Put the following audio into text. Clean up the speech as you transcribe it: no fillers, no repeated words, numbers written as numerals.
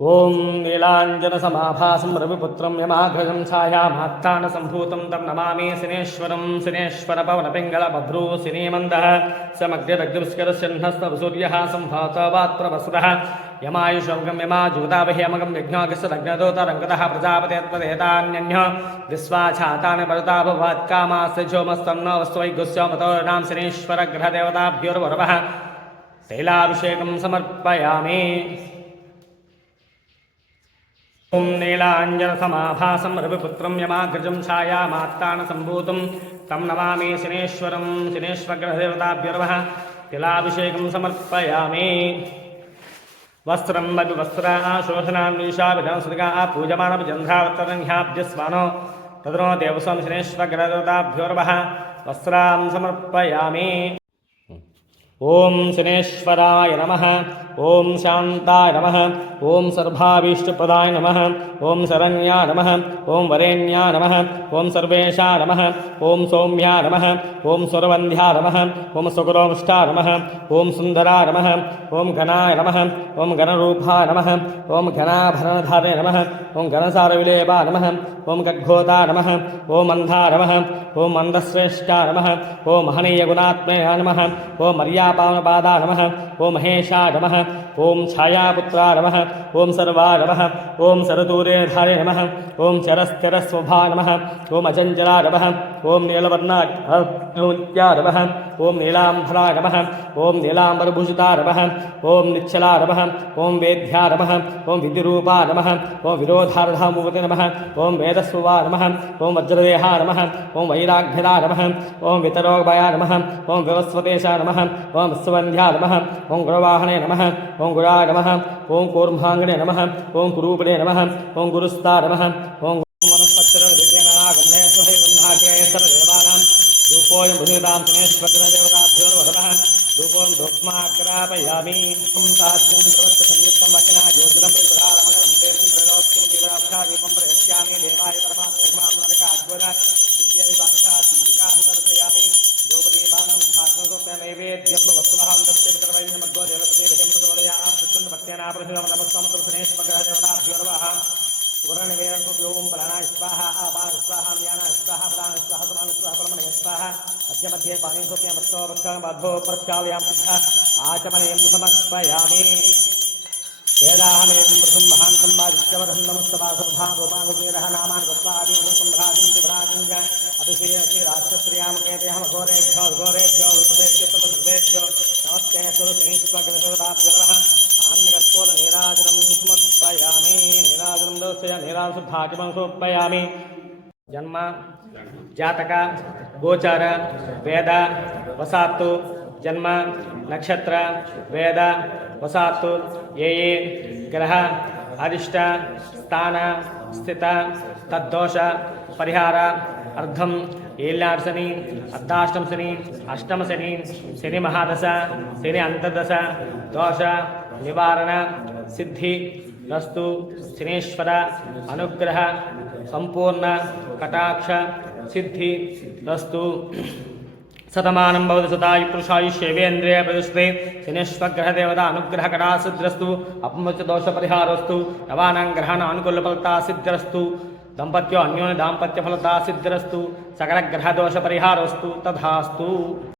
ओं नीलाञ्जनसमाभासं रविपुत्रं यमाग्रजं छायामात्तानसम्भूतं तं नमामि शनेश्वरं शनेश्वरपवनपिङ्गलबभ्रू सिनीमन्दः समग्रदग्धुष्करस्यह्नस्तवसूर्यः संभातवात्रवसुरः यमायुषौगं यमाजूताभियमगं यज्ञोऽगिस्तदग्नदोतरङ्गतः प्रजापतेत्वदेतान्यन्यो विश्वाछातानि परता भवत्कामास्य झोमस्तन्नो वस्त्वैगुस्यमतोर्णां शनेश्वरग्रहदेवताभ्योर्वरवः तैलाभिषेकं समर्पयामि। ओं नीलाञ्जनसमाभासं रविपुत्रं यमाग्रजं छायामात्तानसम्भूतं तं नमामि शनेश्वरं शनेश्वरग्रहदेवताभ्योर्वः तिलाभिषेकं समर्पयामि। वस्त्रं शोधनान्विषाभिधांसृतिका पूजमानभिजन्ध्रावत्तरह्याब्जस्वानो तदनो देवस्वं शनेश्वरग्रहदेवताभ्योर्वः वस्त्रां समर्पयामि। ओं शनेश्वराय नमः। ओं शान्ताय नमः। ओं सर्वाभीष्टप्रदाय नमः। ओं शरण्याय नमः। ओं वरेण्याय नमः। ओं सर्वेशाय नमः। ओं सौम्याय नमः। ओं सुरवन्ध्याय नमः। ओं सुगुरोष्ठाय नमः। ओं सुन्दराय नमः। ओं गणाय नमः। ओं गणरूपाय नमः। ओं घनाभरणधारे नमः। ओं गणसारविलेपाय नमः। ओं गद्घोताय नमः। ओं अन्धाय नमः। ओं मन्दश्रेष्ठाय नमः। ओं महनीयगुणात्मने नमः। ओं मर्यापावनपादाय नमः। ओं महेशाय नमः। ओं छायापुत्राय नमः। ओं सर्वाय नमः। ओं सरतूरेधारे नमः। ओं चरस्थिरस्वभाय नमः। ओं अचञ्चलाय नमः। ओं नीलवर्णाय नमः। ओं नीलाम्बराय नमः। ओं नीलाम्बरभूषिताय नमः। ओं निश्चलाय नमः। ओं वेद्याय नमः। ओं विधिरूपाय नमः। ओं विरोधार्धामूर्ते नमः। ओं वेदस्ववाय नमः। ओं वज्रदेहाय नमः। ओं वैराग्यदाय नमः। ओं वितरोगभयाय नमः। ओं व्यवस्वतेशाय नमः। ओं विश्ववन्ध्याय नमः। ओं गुणवाहने नमः। ओं गुणाय नमः। ओं कूर्माङ्गणे नमः। ओं कुरूपिणे नमः। ओं गुरुस्ताय नमः। ओं धूपोऽयं भूमिदां शनेश्वरग्रहदेवताभ्योर्वरदः धूपों धूप्माग्रापयामि। साध्यं सर्वत्र वचना योजितं परिधारमकरं देवं त्रैलोक्यं दिव्याक्षादीपं प्रयस्यामि देवाय परमात्मने मां नरकाद्वरा विद्यादिवाक्षात् दीपिकां दर्शयामि। गोपदीपानं भाग्नसोप्यनैवेद्यवस्तुनहं दस्य पितरवैन्यमद्वो देवस्य विषमृतवदया प्रसन्नभक्तेनापरिषदं नमस्कामं शनेश्वरग्रहदेवताभ्योर्वः सुवर्णनिवेदनोपयोगं प्राणाय स्वाहा आपान स्वाहा व्याना स्वाहा प्राण स्वाहा समान स्वाहा परमणे स्वाहा अद्य मध्ये पानीसोक्यमस्तोपस्करं बाधो प्रत्यालयां सिद्धा आचमनीयं समर्पयामि। वेदाहमें प्रथम महान्तं वादित्यवरहं नमस्तवासंधां गोपालवेदः नामान् गत्वादिवसंभ्राजिं दिभ्राजिं च अतिशयस्य राष्ट्रश्रियां केतेहं घोरेभ्यो घोरेभ्यो विपदेभ्यो तपस्वेभ्यो नमस्ते सुरशनीश्वरग्रहदेवताभ्योर्वः आन्यकर्पूरनीराजनं समर्पयामि। नीराजनं दर्शय नीराशुद्धाचमं समर्पयामि। जन्म जातक गोचर वेद वसात्तु जन्म नक्षत्र वेद वसात्तु ये ये ग्रह अरिष्ट स्थान स्थित तद्दोष परिहार अर्धम ఏళ్ళార్శని అర్ధాష్టమ శని అష్టమ శని శని మహాదశ శని అంతర్దశ దోష నివారణ సిద్ధి రస్తు శనేశ్వర అనుగ్రహ సంపూర్ణ కటాక్ష సిద్ధి రస్తు శతమానం భవతి సదాయు పురుషాయుష్యేవేంద్రియ ప్రతిష్ఠితే శనేశ్వరగ్రహదేవతా అనుగ్రహ కటా సిద్ధిరస్తు అపమృత్య దోష పరిహారస్తు నవానాం గ్రహాణ అనుకూల ఫలతా సిద్ధిరస్తు దంపత్యో అన్యోన్య దాంపత్య ఫలతా సిద్ధిరస్తు సకల గ్రహ దోష పరిహారస్తు తథాస్తు।